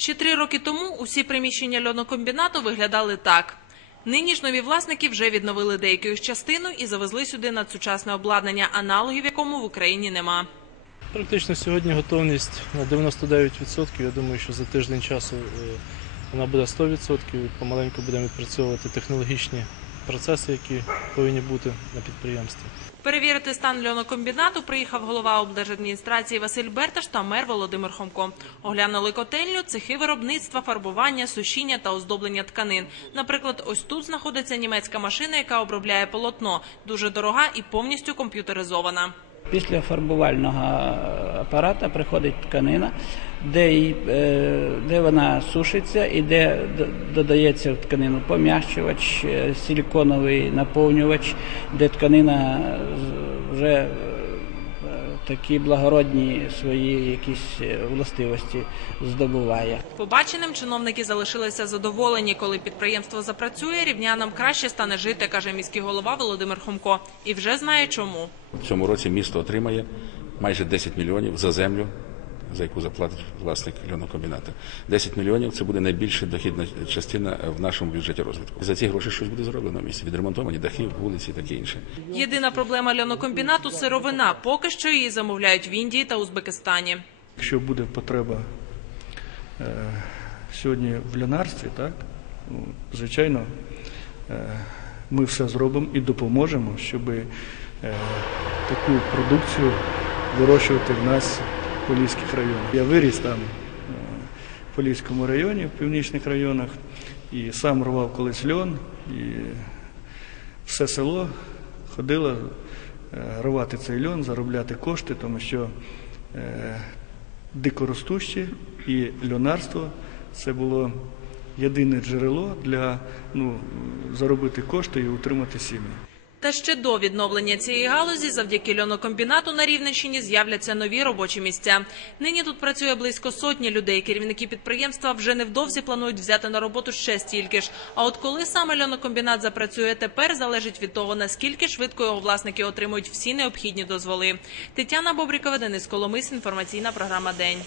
Ще три роки тому усі приміщення льонокомбінату виглядали так. Нині ж нові власники вже відновили деяку частину і завезли сюди надсучасне обладнання, аналогів якому в Україні нема. Практично сьогодні готовність на 99%. Я думаю, що за тиждень часу е, вона буде 100%. Помаленьку будемо відпрацьовувати технологічні процеси, які повинні бути на підприємстві. Перевірити стан льонокомбінату приїхав голова облдержадміністрації Василь Берташ та мер Володимир Хомко. Оглянули котельню, цехи виробництва, фарбування, сушіння та оздоблення тканин. Наприклад, ось тут знаходиться німецька машина, яка обробляє полотно. Дуже дорога і повністю комп'ютеризована. Після фарбувального апарата приходить тканина, де, е, де вона сушиться і де додається в тканину пом'якчувач, е, силіконовий наповнювач, де тканина вже е, такі благородні свої якісь е, властивості здобуває. Побаченим чиновники залишилися задоволені. Коли підприємство запрацює, рівнянам краще стане жити, каже міський голова Володимир Хомко. І вже знає чому. В цьому році місто отримає майже 10 мільйонів за землю, за яку заплатить власник льонокомбінату. 10 мільйонів це буде найбільша дохідна частина в нашому бюджеті розвитку. За ці гроші щось буде зроблено в місті. Відремонтовані дахи, вулиці і таке інше. Єдина проблема льонокомбінату – сировина. Поки що її замовляють в Індії та Узбекистані. Якщо буде потреба е, сьогодні в льонарстві, так, ну, звичайно, е, ми все зробимо і допоможемо, щоб е, таку продукцію вирощувати в нас Поліських районах. Я виріс там е, в Поліському районі, в північних районах, і сам рвав колись льон, і все село ходило е, рвати цей льон, заробляти кошти, тому що е, дикоростуще і льонарство це було єдине джерело для ну, заробити кошти і утримати сім'ї. Та ще до відновлення цієї галузі завдяки льонокомбінату на Рівненщині з'являться нові робочі місця. Нині тут працює близько сотні людей. Керівники підприємства вже невдовзі планують взяти на роботу ще стільки ж. А от коли саме льонокомбінат запрацює тепер, залежить від того, наскільки швидко його власники отримують всі необхідні дозволи. Тетяна Бобрікова, Денис Коломис, інформаційна програма День.